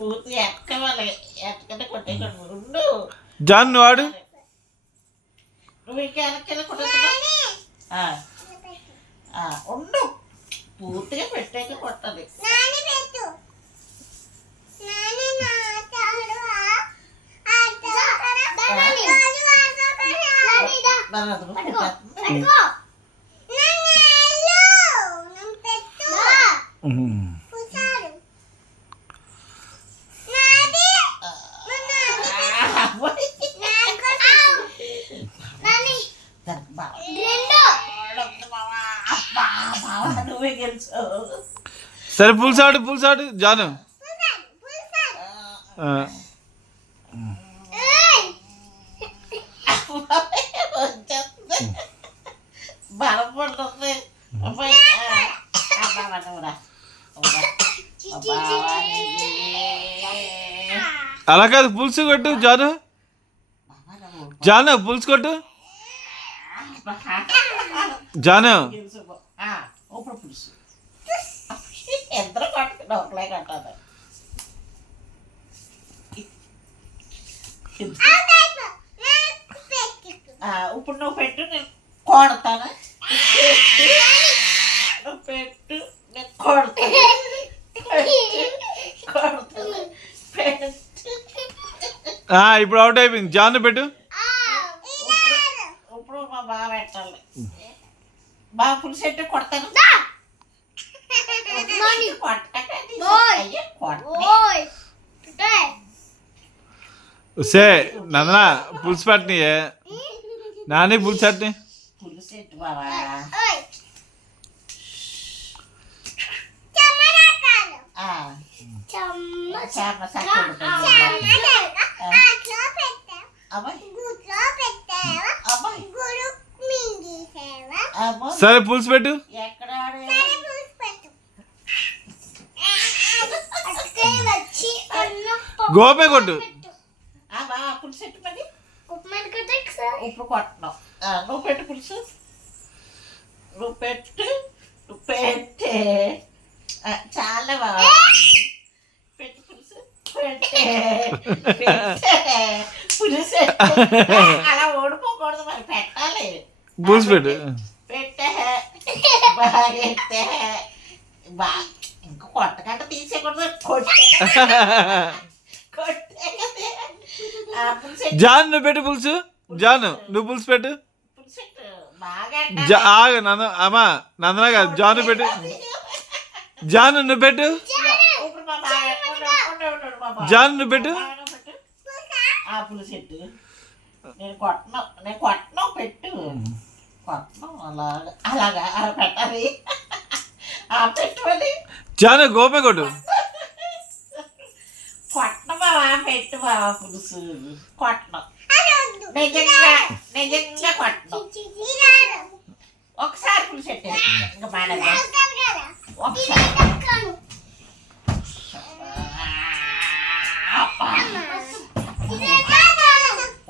పూర్తి ఎక్కవాలి ఎక్కడే కొట్టేయకూడదు ఉండు జాన్ వాడు నువ్వు ఇంకా వెనక్కి కొట్టేస్తున్నా ఉండు పూర్తిగా పెట్టాక కొట్టాలి నువ్వే గెలిచావు సరే పులుసాడు జాను బలపడుతుంది అలా కాదు పులుసు కొట్టు జాను పులుసు కొట్టు జాను ఇప్పుడు పులుసు ఎంత కట్టుకున్నా ఒకలే కట్టాలి ఇప్పుడు నువ్వు పెట్టు నేను కొడతాను నువ్వు పెట్టు నేను కొడతాను ఇప్పుడు అవుట్ అయిపోయింది జాను పెట్టు ఇప్పుడు మా బాగా పెట్టాలి బాగా పులుసు పెట్టి కొడతాను సే నందన పులుసు పట్టిని నాని పులుసు పట్టిని పులుసెట్టు బాబా సరే పులుసు పెట్టు ఎక్కడ గోపే కొట్టు పులుసెట్టు పని ఇప్పుడు కొట్టను నువ్వు పెట్టు పులుసు నువ్వు పెట్టే చాలా బాగా పెట్టు పులుసు పులుసు అలా ఓడిపోకూడదు మరి పెట్టాలి పులుసు పెట్టు బాగా ఇంకా కొట్టకంట తీసేయకూడదు జాన్ నువ్వు పెట్టు పులుసు జాను నువ్వు పులుసు పెట్టు ఆగు అమ్మా నందన కాదు జాను పెట్టు జాను నువ్వు పెట్టు జాను నువ్వు పెట్టు పులుసెట్టు నేను కొట్టను పెట్టు కొట్టను అలాగా పెట్టాలి పెట్టుబడి జాను గోపే కొట్టు కొట్టను బావా పెట్టు బావా పులుసు కొట్టను నిజంగా కొట్టను ఒకసారి పులుసు పెట్టాను ఇంకా మాడదా ఒకసారి